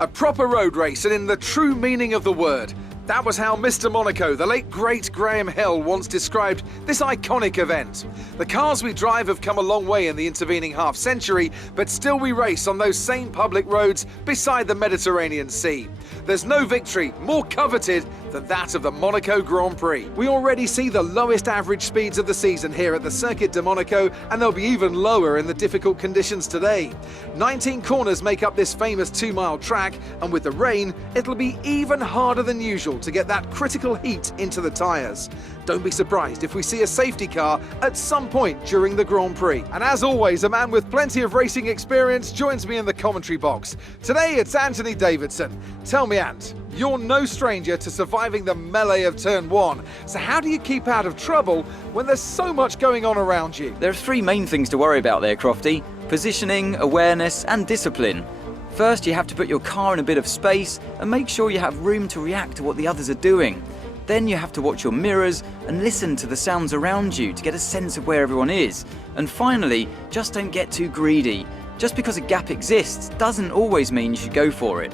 A proper road race, and in the true meaning of the word. That was how Mr. Monaco, the late great Graham Hill, once described this iconic event. The cars we drive have come a long way in the intervening half-century, but still we race on those same public roads beside the Mediterranean Sea. There's no victory more coveted than that of the Monaco Grand Prix. We already see the lowest average speeds of the season here at the Circuit de Monaco, and they'll be even lower in the difficult conditions today. 19 corners make up this famous 2-mile track, and with the rain, it'll be even harder than usual to get that critical heat into the tyres. Don't be surprised if we see a safety car at some point during the Grand Prix. And as always, a man with plenty of racing experience joins me in the commentary box. Today it's Anthony Davidson. Tell me, Ant, you're no stranger to surviving the melee of Turn 1. So how do you keep out of trouble when there's so much going on around you? There are three main things to worry about there, Crofty: positioning, awareness and discipline. First, you have to put your car in a bit of space and make sure you have room to react to what the others are doing. Then you have to watch your mirrors and listen to the sounds around you to get a sense of where everyone is. And finally, just don't get too greedy. Just because a gap exists doesn't always mean you should go for it.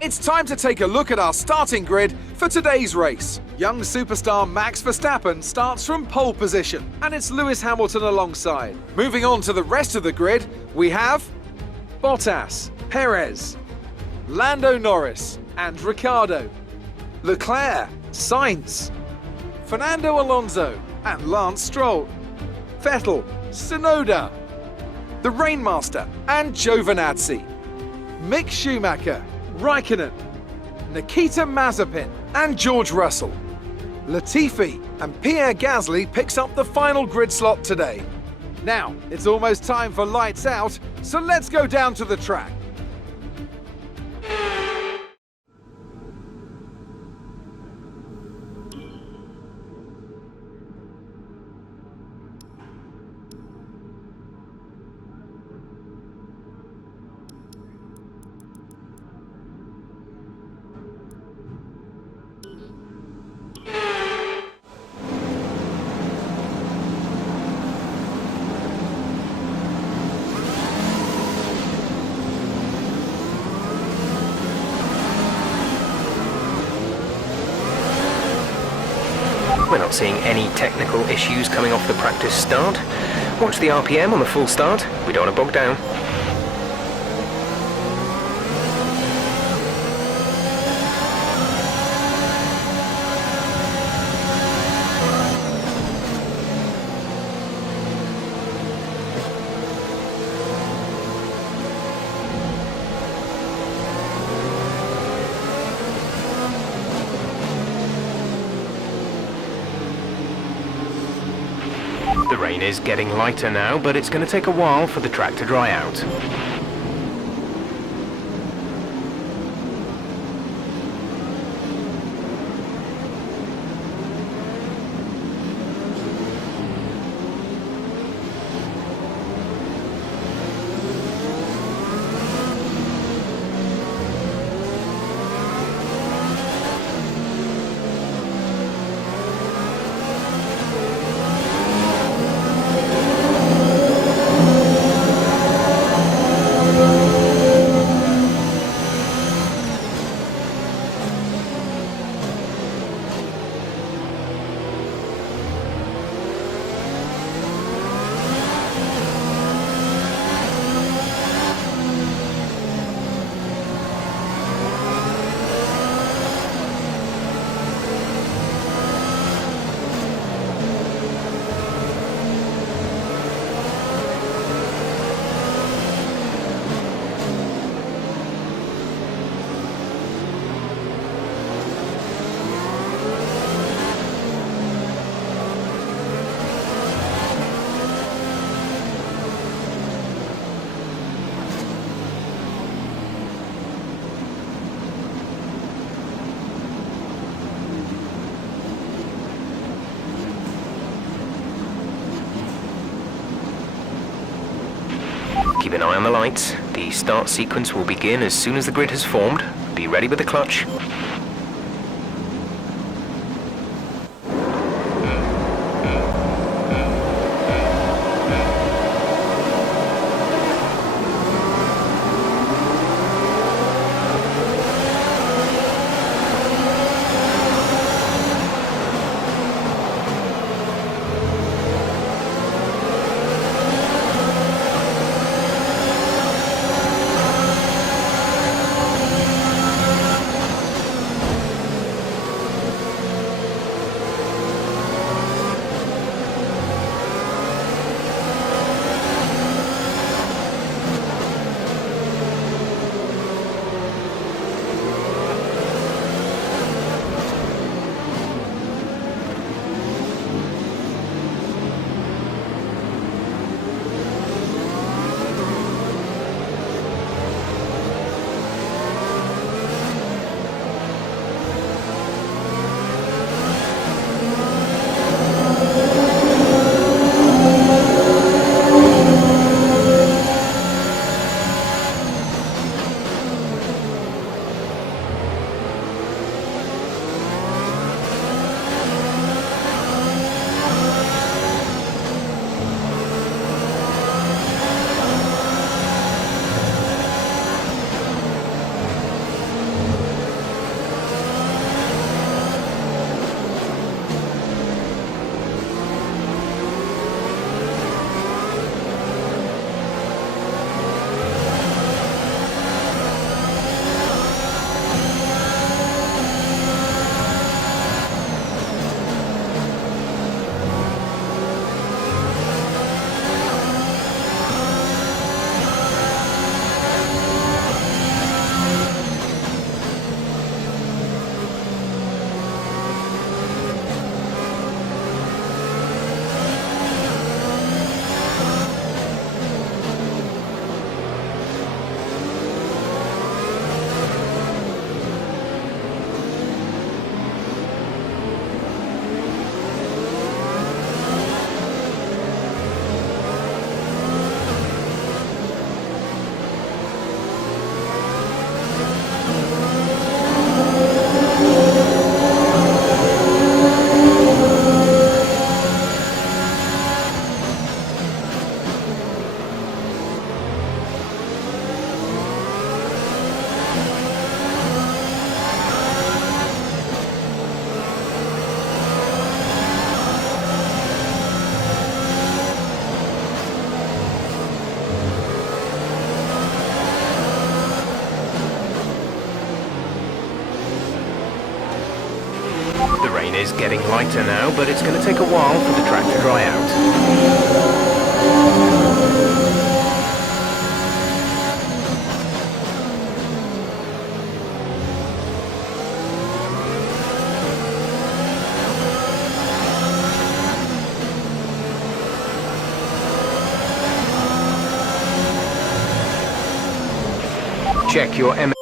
It's time to take a look at our starting grid for today's race. Young superstar Max Verstappen starts from pole position, and it's Lewis Hamilton alongside. Moving on to the rest of the grid, we have Bottas, Perez, Lando Norris and Ricciardo, Leclerc, Sainz, Fernando Alonso and Lance Stroll, Vettel, Tsunoda, the Rainmaster and Giovinazzi, Mick Schumacher, Raikkonen, Nikita Mazepin and George Russell. Latifi and Pierre Gasly picks up the final grid slot today. Now, it's almost time for lights out, so let's go down to the track. We're not seeing any technical issues coming off the practice start. Watch the RPM on the full start. We don't want to bog down. The rain is getting lighter now, but it's going to take a while for the track to dry out. Keep an eye on the lights. The start sequence will begin as soon as the grid has formed. Be ready with the clutch. is getting lighter now, but it's going to take a while for the track to dry out. Check your M.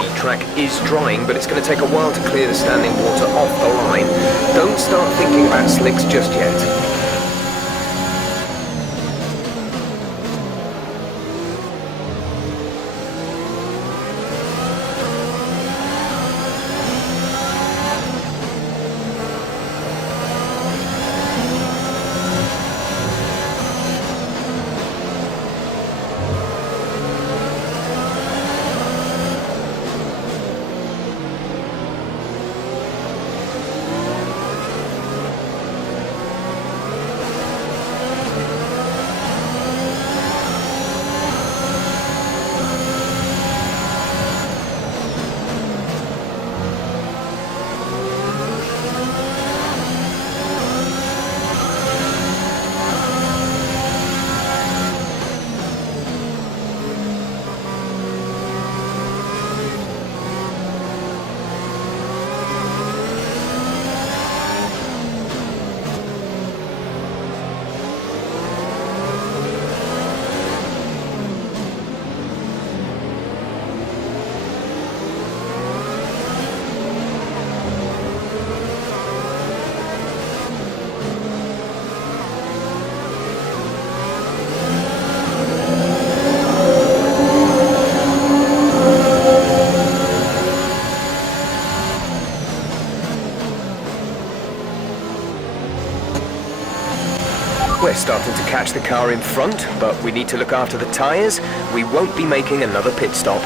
The track is drying, but it's going to take a while to clear the standing water off the line. Don't start thinking about slicks just yet. We're starting to catch the car in front, but we need to look after the tyres. We won't be making another pit stop.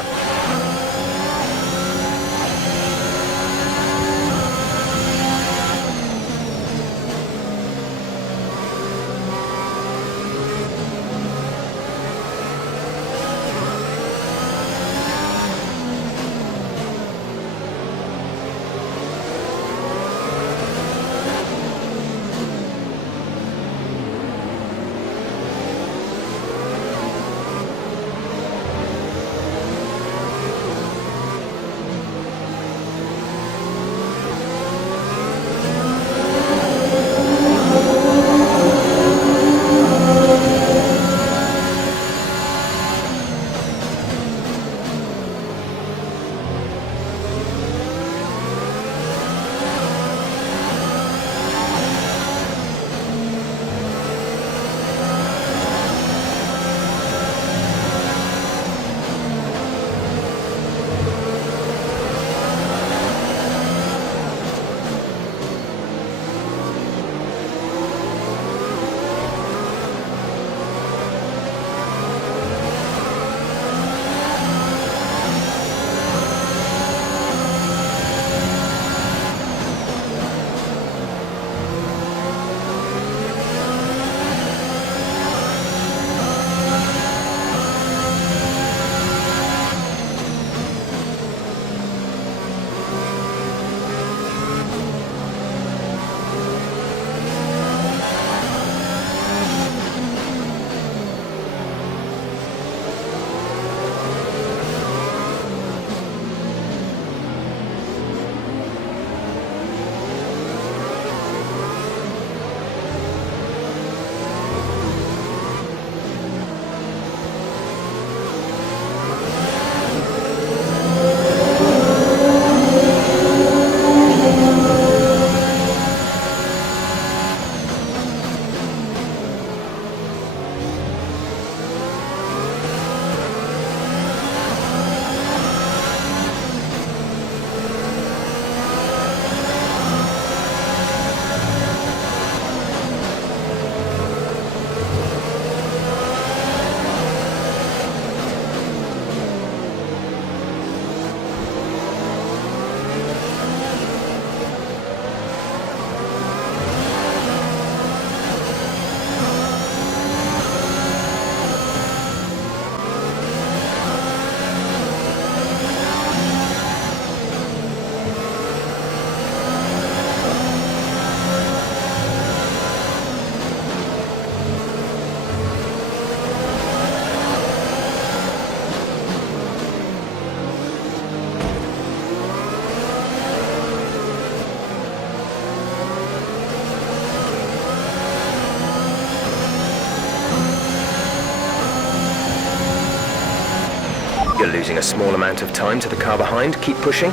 You're losing a small amount of time to the car behind. Keep pushing.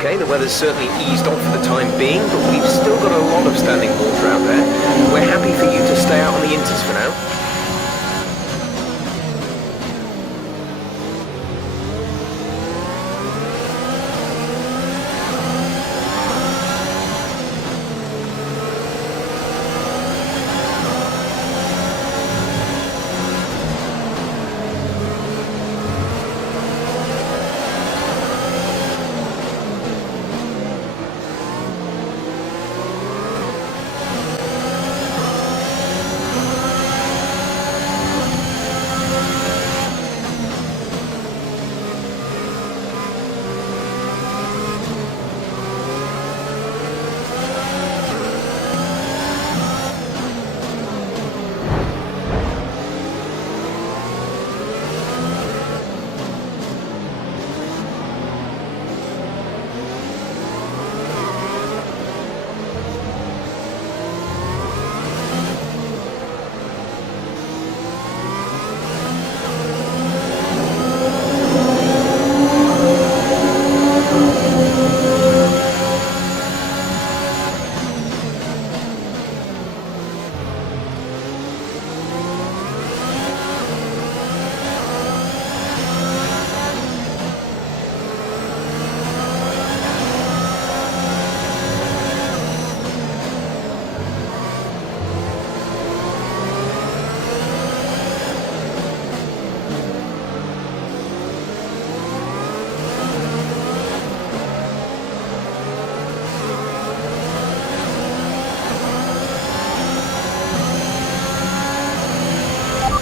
Okay, the weather's certainly eased off for the time being, but we've still got a lot of standing water out there. We're happy for you to stay out on the inters for now.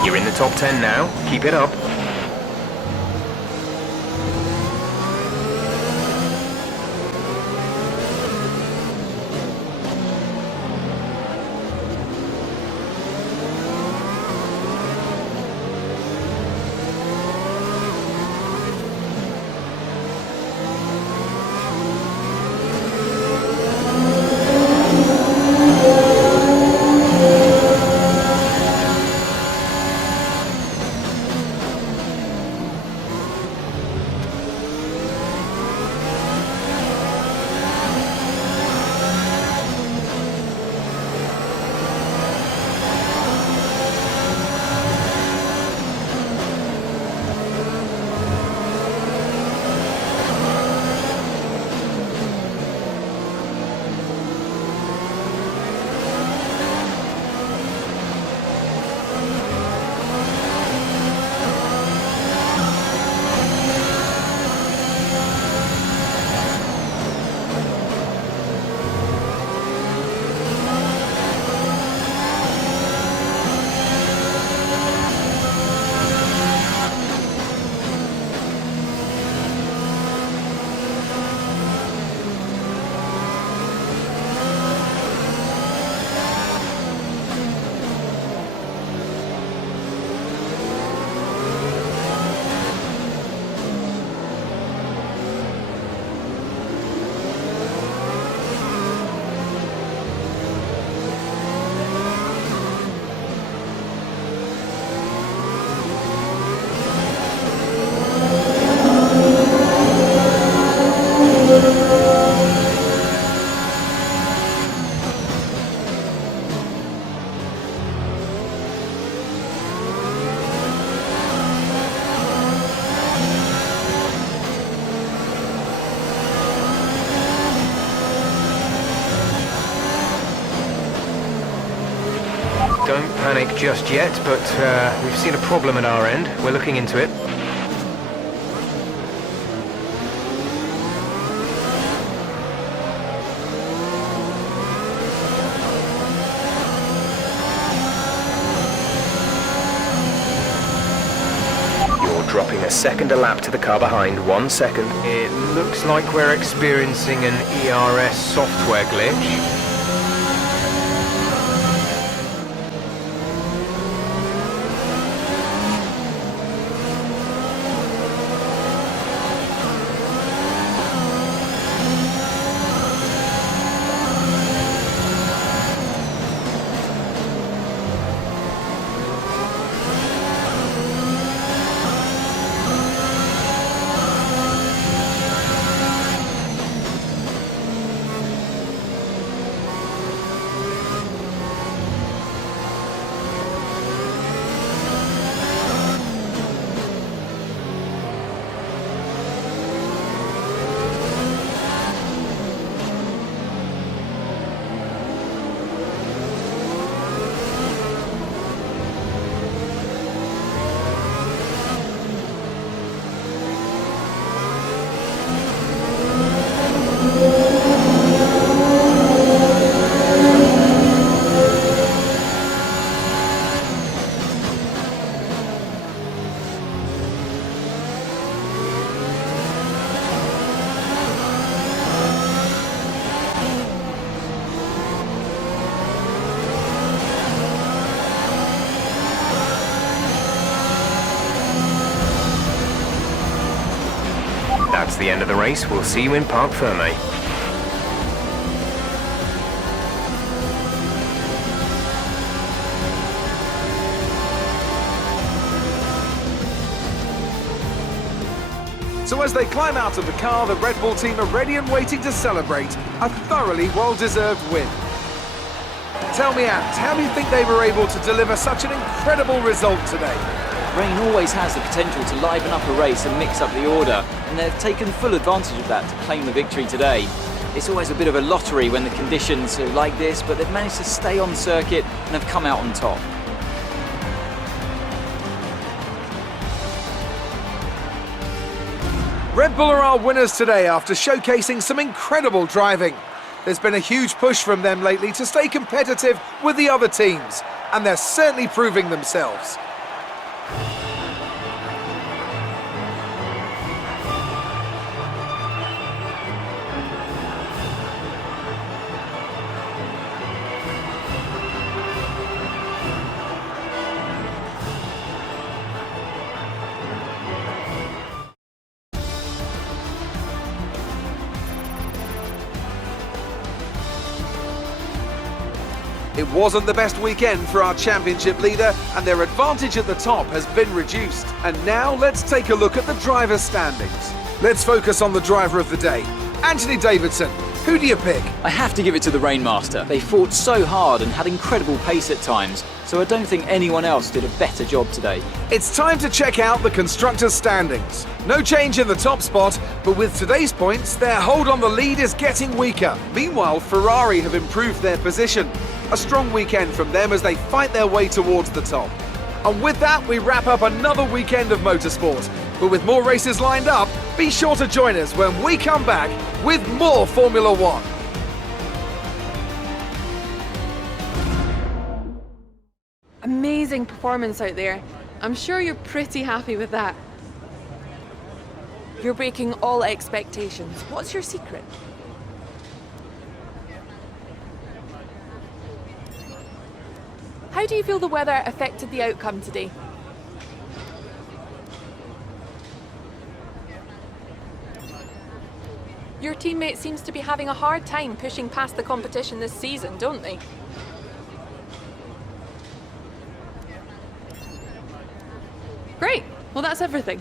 You're in the top 10 now. Keep it up. Don't panic just yet, but we've seen a problem at our end. We're looking into it. dropping a second a lap to the car behind, 1 second. It looks like we're experiencing an ERS software glitch. That's the end of the race. We'll see you in Parc Fermé. So as they climb out of the car, the Red Bull team are ready and waiting to celebrate a thoroughly well-deserved win. Tell me, Ant, how do you think they were able to deliver such an incredible result today? Rain always has the potential to liven up a race and mix up the order, and they've taken full advantage of that to claim the victory today. It's always a bit of a lottery when the conditions are like this, but they've managed to stay on circuit and have come out on top. Red Bull are our winners today after showcasing some incredible driving. There's been a huge push from them lately to stay competitive with the other teams, and they're certainly proving themselves. It wasn't the best weekend for our championship leader, and their advantage at the top has been reduced. And now let's take a look at the driver's standings. Let's focus on the driver of the day. Anthony Davidson, who do you pick? I have to give it to the Rainmaster. They fought so hard and had incredible pace at times, so I don't think anyone else did a better job today. It's time to check out the constructors' standings. No change in the top spot, but with today's points, their hold on the lead is getting weaker. Meanwhile, Ferrari have improved their position. A strong weekend from them as they fight their way towards the top. And with that, we wrap up another weekend of motorsport. But with more races lined up, be sure to join us when we come back with more Formula One. Amazing performance out there. I'm sure you're pretty happy with that. You're breaking all expectations. What's your secret? How do you feel the weather affected the outcome today? Your teammate seems to be having a hard time pushing past the competition this season, don't they? Great. Well, that's everything.